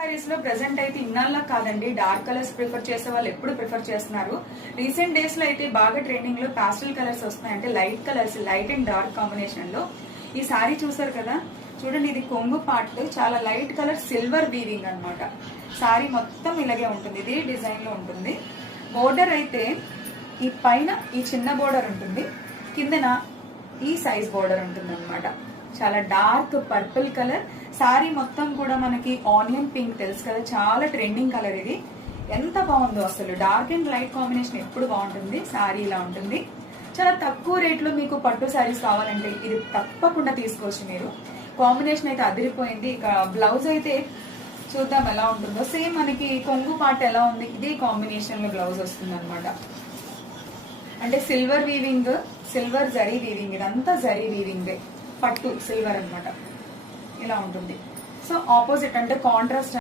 సారీస్ లో ప్రెసెంట్ అయితే ఇన్నాళ్ళ కాదండి, డార్క్ కలర్స్ ప్రిఫర్ చేసే వాళ్ళు ఎప్పుడు ప్రిఫర్ చేస్తున్నారు. రీసెంట్ డేస్ లో అయితే బాగా ట్రెండింగ్ లో పాస్టల్ కలర్స్ వస్తున్నాయి. అంటే light colours, light and dark combination లో. ఈ సారీ చూసారు కదా, చూడండి, ఇది కొంగు పార్ట్ చాలా లైట్ కలర్ సిల్వర్ వీవింగ్ అన్నమాట. సారీ మొత్తం ఇలాగే ఉంటుంది, ఇది డిజైన్ లో ఉంటుంది. బోర్డర్ అయితే ఈ పైన ఈ చిన్న బోర్డర్ ఉంటుంది, కిందన ఈ సైజ్ బోర్డర్ ఉంటుంది అనమాట. చాలా డార్క్ పర్పుల్ కలర్. సారీ మొత్తం కూడా మనకి ఆనియన్ పింక్ తెలుసు కదా, చాలా ట్రెండింగ్ కలర్ ఇది. ఎంత బాగుందో అసలు, డార్క్ అండ్ లైట్ కాంబినేషన్ ఎప్పుడు బాగుంటుంది. సారీ ఇలా ఉంటుంది. చాలా తక్కువ రేట్లో మీకు పట్టు సారీస్ కావాలంటే ఇది తప్పకుండా తీసుకోవచ్చు మీరు. కాంబినేషన్ అయితే అదిరిపోయింది. ఇక బ్లౌజ్ అయితే చూద్దాం ఎలా ఉంటుందో. సేమ్ మనకి కొంగు పార్ట్ ఎలా ఉంది, ఇదే కాంబినేషన్ లో బ్లౌజ్ వస్తుంది అనమాట. అంటే silver weaving, silver zari weaving, ఇదంతా జరీ వీవింగ్, పట్టు సిల్వర్ అనమాట. ఇలా ఉంటుంది. సో ఆపోజిట్ అంటే కాంట్రాస్ట్